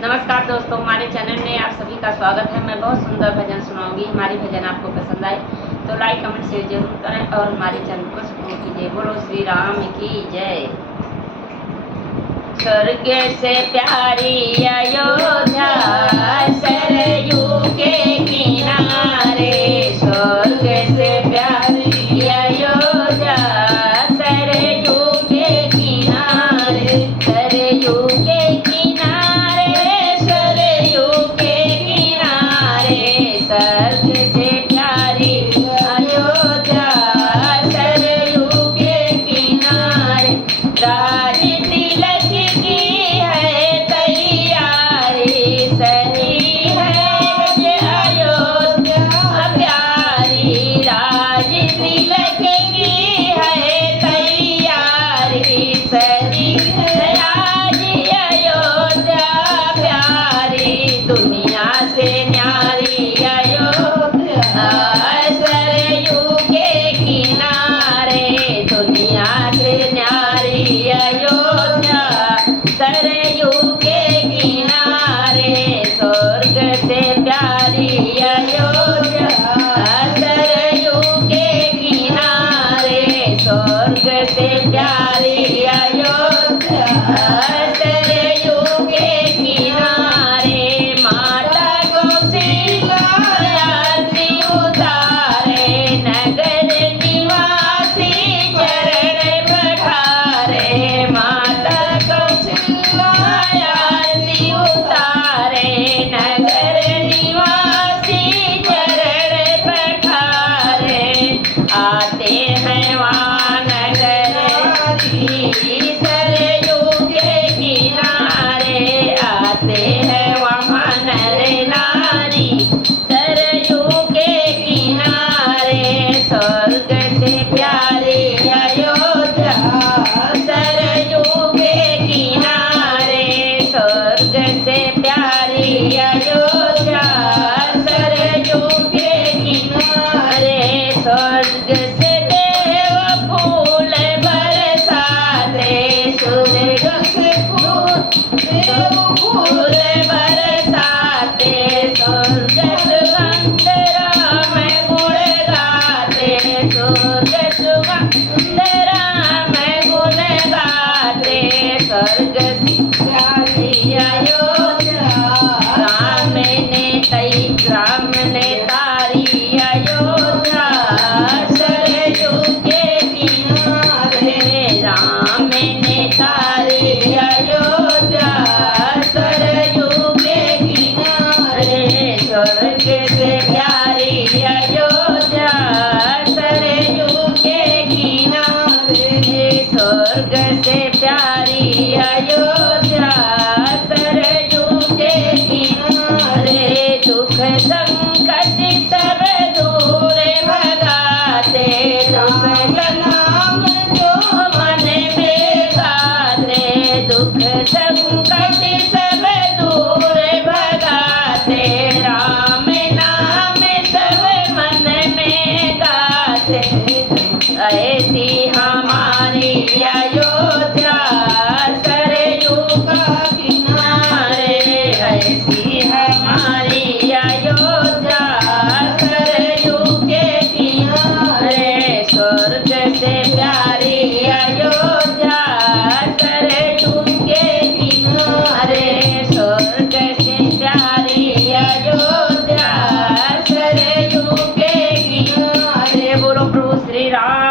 नमस्कार दोस्तों, हमारे चैनल में आप सभी का स्वागत है। मैं बहुत सुंदर भजन सुनाऊंगी। हमारी भजन आपको पसंद आए तो लाइक कमेंट शेयर जरूर करें और हमारे चैनल को सपोर्ट कीजिए। बोलो श्री राम की जय। स्वर्ग से प्यारी अयोध्या सरयू के किनारे, स्वर्ग से प्यारी अयोध्या सरयू के किनारे, सरयू के किनारे, सरयू के किनारे, स्वर्ग से प्यारी अयोध्या सरयू के किनारे। राज तिलक की है तैयारी, सही है ये अयोध्या प्यारी। राज तिलक की है तैयारी, सही है आज अयोध्या प्यारी। दुनिया से न्यारी अयोध्या सरयू के किनारे, दुनिया से न्यारी अयोध्या सरयू के किनारे, स्वर्ग से प्यारी अयोध्या सरयू के किनारे, स्वर्ग से प्यारी अयोध्या सरयू के किनारे। माता कौशिका आरती उतारे, नगर निवासी चरण पठारे। माता कौशिका आरती उतारे, नगर निवासी चरण पठारे। आते हैं वहाँ नगर सरयू के किनारे, आते हैं वहाँ नर नारी सरयू के किनारे। स्वर्ग से प्यारी अयोध्या सरयू के किनारे, स्वर्ग से प्यारी अयोध्या सरयू के किनारे। स्वर्ग से देव फूल बरसाते, सुर्ग से देव फूल बरसाते, स्वर्ग सुगंध राम गुण गाते, स्वर्ग सुगंध राम गुण गाते। स्वर्ग से प्यारी अयोध्या राम ने तारी अयोध्या सरयू के किनारे, राम ने तारी अयोध्या सरयू के किनारे। स्वर्ग से प्यारी अयोध्या सरयू के किनारे, स्वर्ग से प्यारी अयोध्या सरयू के किनारे। दुख संकट सब दूर भगाते, दुख नाम जो मन में गाते, दुख संकट सब दूर भगाते, राम नाम सब मन में गाते। ऐसी हमारी अयोध्या सरयू का किनारे, ऐसी हमारी अयोध्या सरयू के किनारे। स्वर्ग से प्यारी अयोध्या सरयू के किनारे, स्वर्ग से प्यारी अयोध्या सरयू के किनारे। बोलो प्रभु श्री राम।